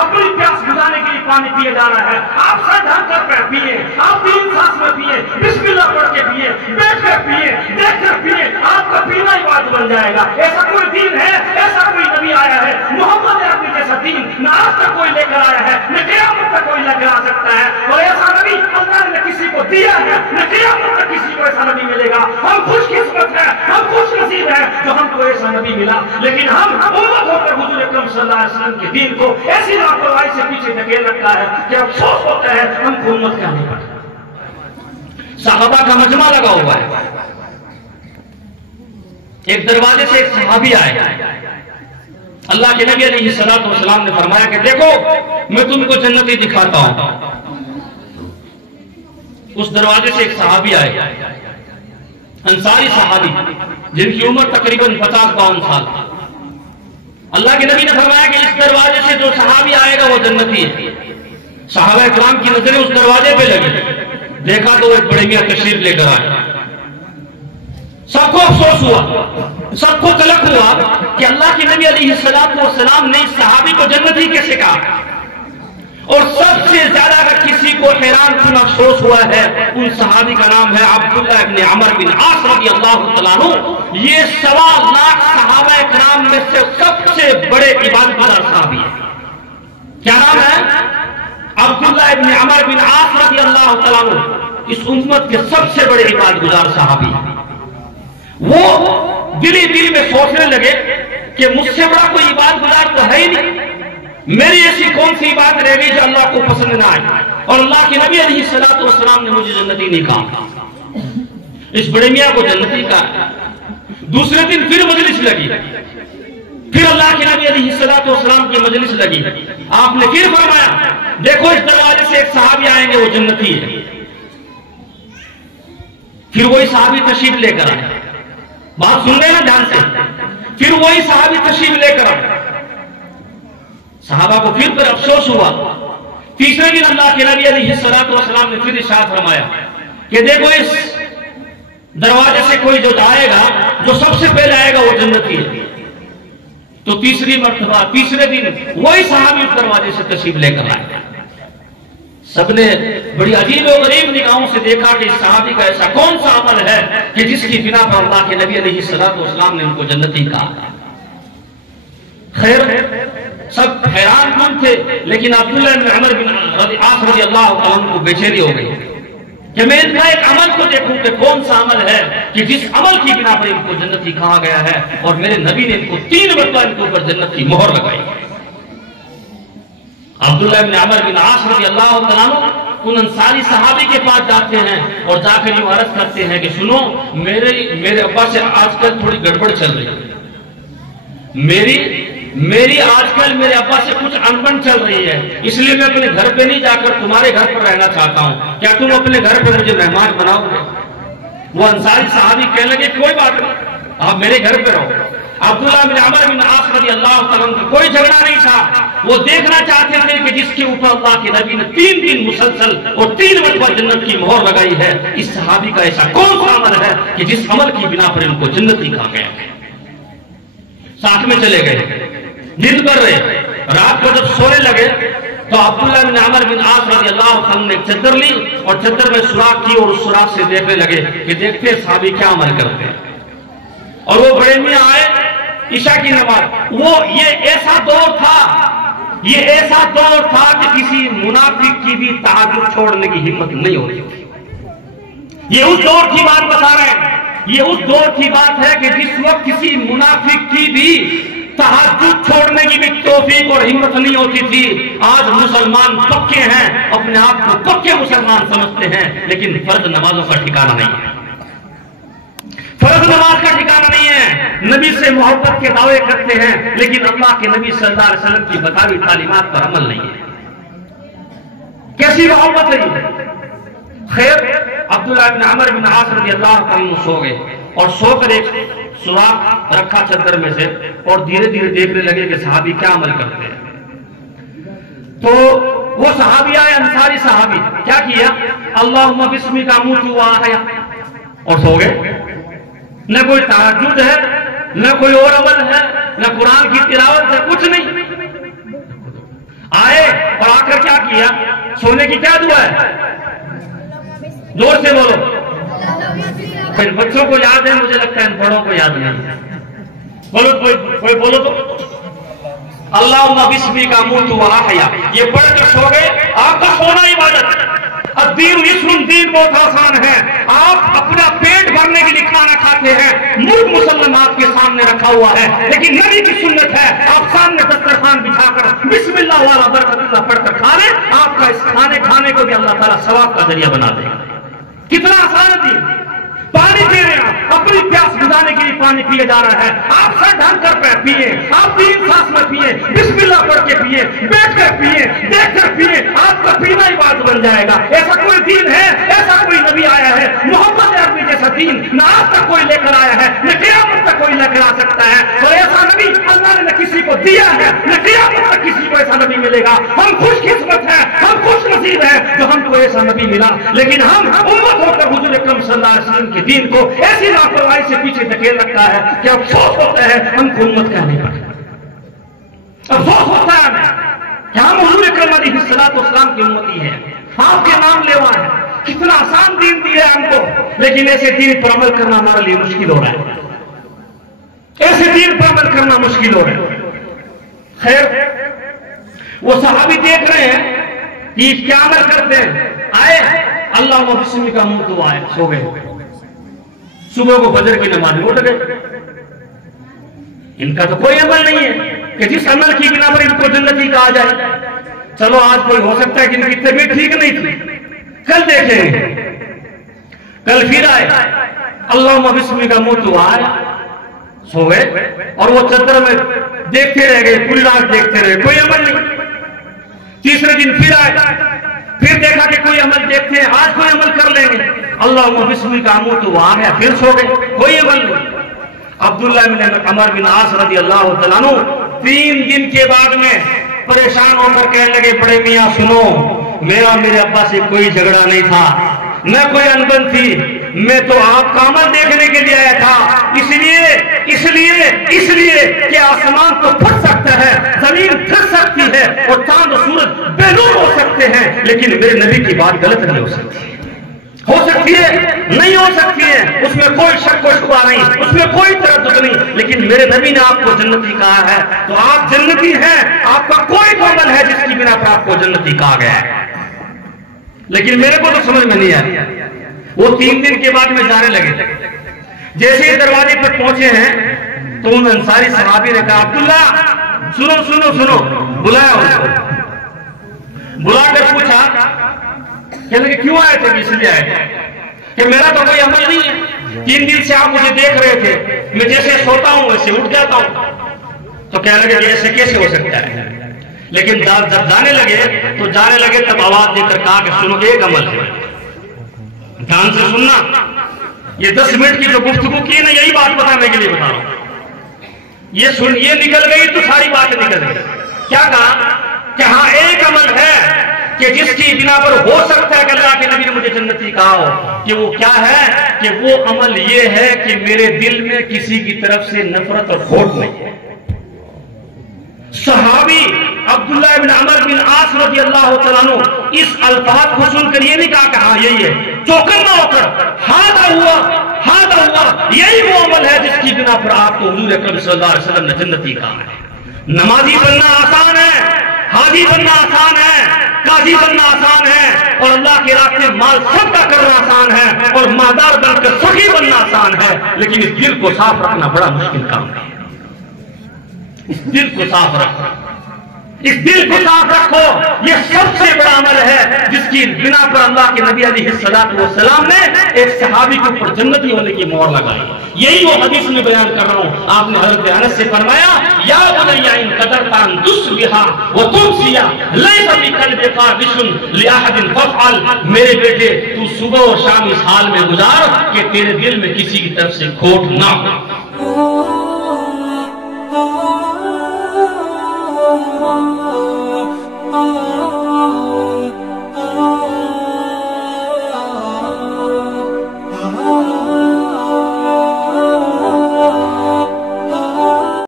اپنی پیاس بجھانے کے لیے پانی پیے جانا ہے، آپ سر ڈھک کر پیے، آپ 3 سانس میں پیے، بسم اللہ پڑھ کے پیے، بیٹھ کر پیے، دیکھ کر پیے، آپ کا پینا عبادت بن جائے گا۔ ایسا کوئی دین ہے، ایسا کوئی نبی آیا ہے محمد عربی جیسا دین نہ آج تک کوئی لے کر آیا ہے، نہ قیامت تک کوئی لے کر آ سکتا ہے، اور ایسا نبی اللہ نے کسی کو دیا ہے، نہ قیامت تک کسی کو ایسا نبی ملے گا۔ ہم خوش قسمت ہیں، ہم خوش نصیب ہیں جو ہم کو ایسا نبی ملا، لیکن ہم امت ہو کر حضور اکرم صلی اللہ علیہ وسلم کے دین کو ایسی لاپرواہی سے پیچھے دھکیل رکھا ہے کہ افسوس ہوتا ہے ہم کو امت کیا نہیں پڑھا۔ صحابہ کا مجمع لگا ہوا ہے، ایک دروازے سے ایک صحابی آئے، اللہ کے نبی علیہ الصلوۃ والسلام نے فرمایا کہ دیکھو میں تم کو جنتی دکھاتا ہوں۔ اس دروازے سے ایک صحابی آئے، انصاری صحابی جن کی عمر تقریباً 50-52 سال۔ اللہ کے نبی نے فرمایا کہ اس دروازے سے جو صحابی آئے گا وہ جنتی ہے۔ صحابہ کرام کی نظریں اس دروازے پہ لگی، دیکھا تو وہ ایک بڑے میاں تشریف لے کر آئے۔ سب کو افسوس ہوا، سب کو قلق ہوا کہ اللہ کے نبی علیہ السلام نے اس صحابی کو جنتی کیسے کہا، اور سب سے زیادہ اگر کسی کو حیران کن افسوس ہوا ہے ان صحابی کا نام ہے عبداللہ ابن عمر بن عاص رضی اللہ تعالیٰ عنہ۔ یہ 1.25 لاکھ صحابہ کرام میں سے سب سے بڑے عبادت گزار صحابی ہے۔ کیا نام ہے؟ عبداللہ ابن عمر بن عاص رضی اللہ تعالیٰ عنہ، اس امت کے سب سے بڑے عبادت گزار صحابی۔ وہ دل میں سوچنے لگے کہ مجھ سے بڑا کوئی عبادت گزار تو ہے ہی نہیں، میری ایسی کون سی بات رہ گئی جو اللہ کو پسند نہ آئی، اور اللہ کے نبی علیہ السلام نے مجھے جنتی نہیں کہا۔ اس بڑے میاں کو جنتی کہا۔ دوسرے دن پھر مجلس لگی، پھر اللہ کے نبی علیہ السلام کی مجلس لگی، آپ نے پھر فرمایا دیکھو اس دروازے سے ایک صحابی آئیں گے وہ جنتی ہے۔ پھر وہی صحابی تشریف لے کر آئے، بات سن رہے نا دھیان سے، پھر وہی صحابی تشریف لے کر آئے۔ صحابہ کو پھر افسوس ہوا۔ تیسرے دن اللہ کے نبی علیہ السلام نے پھر ارشاد فرمایا کہ دیکھو اس دروازے سے کوئی جو آئے گا، جو سب سے پہلے آئے گا وہ جنتی ہے۔ تو تیسری مرتبہ تیسرے دن وہی صحابی اس دروازے سے تشریف لے کر آئے۔ سب نے بڑی عجیب و غریب نگاہوں سے دیکھا کہ اس صحابی کا ایسا کون سا عمل ہے کہ جس کی بنا پر اللہ کے نبی علیہ السلام نے ان کو جنتی کہا۔ خیر سب حیران کن تھے، لیکن عبداللہ بن عمر بن عاص رضی اللہ عنہ کو بے چینی ہو گئی کہ میں ان کا ایک عمل کو دیکھوں کہ کون سا عمل ہے کہ جس عمل کی بنا پر ان کو جنتی کہا گیا ہے، اور میرے نبی نے ان کو 3 مرتبہ ان کے اوپر جنت کی مہر لگائی۔ عبداللہ بن عمر بن عاص رضی اللہ تعالیٰ عنہ ان انصاری صحابی کے پاس جاتے ہیں اور جا کر یہ عرض کرتے ہیں کہ سنو میرے ابا سے آج کل تھوڑی گڑبڑ چل رہی ہے، میری آج کل میرے ابا سے کچھ انبن چل رہی ہے، اس لیے میں اپنے گھر پہ نہیں جا کر تمہارے گھر پر رہنا چاہتا ہوں، کیا تم اپنے گھر پہ مجھے مہمان بناؤ گے؟ وہ انصاری صحابی کہنے لگے کوئی بات نہیں، آپ میرے گھر پہ رہو۔ عبداللہ بن عمر بن عاص رضی اللہ تعالیٰ عنہ کوئی جھگڑا نہیں تھا، وہ دیکھنا چاہتے تھے کہ جس کے اوپر اللہ کے نبی نے 3 دن مسلسل اور 3 مرتبہ جنت کی مہر لگائی ہے، اس صحابی کا ایسا کون سا عمل ہے کہ جس عمل کی بنا پر ان کو جنتی کہا گیا ہے۔ ساتھ میں چلے گئے، دن کر رہے، رات کو جب سونے لگے تو عبداللہ بن عمر بن عاص رضی اللہ عنہ نے ایک چادر لی اور چادر میں سوراخ کی، اور اس سوراخ سے دیکھنے لگے کہ دیکھتے صحابی کیا عمل کرتے ہیں۔ اور وہ بڑے میاں آئے عشاء کی نماز، یہ ایسا دور تھا کہ کسی منافق کی بھی تہجد چھوڑنے کی ہمت نہیں ہوتی تھی۔ یہ اس دور کی بات بتا رہے ہیں، یہ اس دور کی بات ہے کہ جس وقت کسی منافق کی بھی تہجد چھوڑنے کی بھی توفیق اور ہمت نہیں ہوتی تھی۔ آج مسلمان پکے ہیں، اپنے آپ کو پکے مسلمان سمجھتے ہیں، لیکن فرض نمازوں کا ٹھکانہ نہیں ہے، فرض نماز کا ٹھکانہ نہیں ہے۔ نبی سے محبت کے دعوے کرتے ہیں، لیکن اللہ کے نبی صلی اللہ علیہ وسلم کی بتائی تعلیمات پر عمل نہیں ہے۔ کیسی محبت ہے؟ خیر عبداللہ بن عمر بن عاص رضی اللہ عنہ سو گئے، اور سو کر ایک سوراخ رکھا چادر میں سے، اور دھیرے دھیرے دیکھنے لگے کہ صحابی کیا عمل کرتے ہیں۔ تو وہ صحابی آئے، انصاری صحابی، کیا کیا؟ اللہم بسمک اموت واحیا، اور سو گئے۔ نہ کوئی تہجد ہے، نہ کوئی اور عمل ہے، نہ قرآن کی تلاوت ہے، کچھ نہیں۔ آئے کیا؟ سونے کی کیا دعا ہے؟ زور سے بولو. پھر بچوں کو یاد ہے, مجھے لگتا ہے ان بڑوں کو یاد نہیں. بولو کوئی بولو تو. اللہم بسمک اموت واحیا. یہ پڑھ کر سو گئے. آپ کا سونا عبادت. الدین یسر, دین بہت آسان ہے. آپ اپنا پیٹ بھرنے کے لیے کھانا کھاتے ہیں, ملک مسلم آپ کے سامنے رکھا ہوا ہے, لیکن نبی کی سنت ہے آپ سامنے دسترخوان بچھا کر بسم اللہ والا برکت اللہ پڑھ کر کھا لیں. آپ کا اس کھانے کو بھی اللہ تعالیٰ ثواب کا ذریعہ بنا دے گا. کتنا آسان ہے دین. پانی پی رہے ہیں, اپنی پیاس بجھانے کے لیے پانی پیا جا رہا ہے. آپ سر ڈھک کر پیے, آپ 3 سانس میں پیے, بسم اللہ پڑھ کے پیے, بیٹھ کر پیے, دیکھ کر پیے. آپ کا پینا ہی بات بن جائے گا. ایسا کوئی دین ہے, ایسا کوئی نبی آیا ہے محمد عربی جیسا دین نہ آج تک کوئی لے کر آیا ہے, نہ قیامت تک کوئی لے کر آ سکتا ہے. اور ایسا نبی اللہ نے نہ کسی کو دیا ہے, نہ قیامت تک کسی کو ایسا نبی ملے گا. ہم خوش قسمت ہیں, ہم خوش نصیب ہیں جو ہم کو ایسا نبی ملا. لیکن ہم امت ہو کر حضور اکرم صلی اللہ علیہ وسلم کے دین کو ایسی لاپرواہی سے پیچھے دھکیل رکھتا ہے کہ افسوس ہوتا ہے ہم کو امت کہنے پر. افسوس ہوتا ہے کہ ہم حضور اکرم علیہ السلام کی امتی ہیں, آپ کے نام لیوا ہیں. کتنا آسان دین دیا ہے ہم کو, لیکن ایسے دین پر عمل کرنا ہمارے لیے مشکل ہو رہا ہے. ایسے دین پر عمل کرنا مشکل ہو رہا ہے. خیر, وہ صحابی دیکھ رہے ہیں کہ کیا عمل کرتے ہیں. آئے اللہ بسمک اموت واحیا, سو گئے. صبح کو فجر کی نماز میں اٹھ گئے. ان کا تو کوئی عمل نہیں ہے کہ جس عمل کی بنا پر ان کو جنتی کہا جائے. چلو آج کوئی ہو سکتا ہے کہ ان کی طبیعت ٹھیک نہیں تھی, کل دیکھیں گے. کل پھر آئے اللہم بسمک اموت واحیا, سو گئے. اور وہ چادر میں دیکھتے رہ گئے, پوری رات دیکھتے رہے, کوئی عمل نہیں. تیسرے دن پھر آئے, پھر دیکھا کہ کوئی عمل دیکھتے ہیں, آج کوئی عمل کر لیں گے. اللہم بسمک اموت واحیا, پھر سو گئے, کوئی عمل نہیں. عبداللہ بن عمر بن عاص رضی اللہ تعالیٰ عنہ 3 دن کے بعد میں پریشان ہو کر کہنے لگے, بڑے میاں سنو, میرے ابا سے کوئی جھگڑا نہیں تھا, نہ کوئی انبن تھی, میں تو آپ کا عمل دیکھنے کے لیے آیا تھا. اس لیے کہ آسمان تو پھٹ سکتا ہے, زمین پھر سکتی ہے, اور چاند و سورج بے نور ہو سکتے ہیں, لیکن میرے نبی کی بات غلط نہیں ہو سکتی. ہو سکتی ہے, نہیں ہو سکتی ہے, اس میں کوئی شک و شبہ نہیں, اس میں کوئی تردد نہیں, لیکن میرے نبی نے آپ کو جنتی کہا ہے تو آپ جنتی ہیں. آپ کا کوئی عمل ہے جس کی بنا پر آپ کو جنتی کہا گیا ہے. لیکن میرے کو تو سمجھ میں نہیں آیا. وہ 3 دن کے بعد میں جانے لگے. جیسے ہی دروازے پر پہنچے ہیں تو ان انصاری صحابی نے کہا, عبداللہ سنو سنو سنو. بلایا ان کو, بلا کر پوچھا کہنے کہ کیوں آئے تھے, اس لیے آئے تھے کہ میرا تو کوئی عمل نہیں ہے. 3 دن سے آپ مجھے دیکھ رہے تھے, میں جیسے سوتا ہوں ویسے اٹھ جاتا ہوں. تو کہنے لگے کہ ایسے کیسے ہو سکتا ہے. لیکن جب جانے لگے تب آواز دے کر کہا کہ سنو, ایک عمل ہے, دھیان سے سننا. یہ 10 منٹ کی جو گفتگو کی ہے نا, یہی بات بتانے کے لیے بتا رہا ہوں. یہ نکل گئی تو ساری بات نکل گئی. کیا کہا کہ ہاں ایک عمل ہے کہ جس کی بنا پر ہو سکتا ہے کہ اللہ کے نبی نے مجھے جنتی کہا ہو. کہ وہ کیا ہے, کہ وہ عمل یہ ہے کہ میرے دل میں کسی کی طرف سے نفرت اور کھوٹ نہیں ہے. صحابی عبداللہ بن عمر بن عاص رضی اللہ تعالیٰ عنہ اس الفاظ کو سن کر یہ نہیں کہا کہ ہاں یہی ہے, چوکن نہ ہو کر ہاں ہوا, یہی وہ عمل ہے جس کی بنا پر آپ کو حضور اکرم صلی اللہ علیہ وسلم نے جنتی کہا ہے. نمازی بننا آسان ہے, حاجی بننا آسان ہے, قاضی بننا آسان ہے, اور اللہ کے راستے میں مال صدقہ کرنا آسان ہے, اور مالدار بن کر سخی بننا آسان ہے, لیکن اس دل کو صاف رکھنا بڑا مشکل کام ہے. اس دل کو صاف رکھو, اس دل کو صاف رکھو. یہ سب سے بڑا عمل ہے جس کی بنا پر اللہ کے نبی علیہ السلام نے ایک صحابی کے اوپر جنتی ہونے کی مہر لگائی. یہی وہ حدیث میں بیان کر رہا ہوں. آپ نے حضرت انس سے فرمایا, یا بنی ان قدرت ان تصبح وتمسی لیس بقلبک غش لاحد فافعل. میرے بیٹے تو صبح اور شام اس حال میں گزار کہ تیرے دل میں کسی کی طرف سے کھوٹ نہ ہو.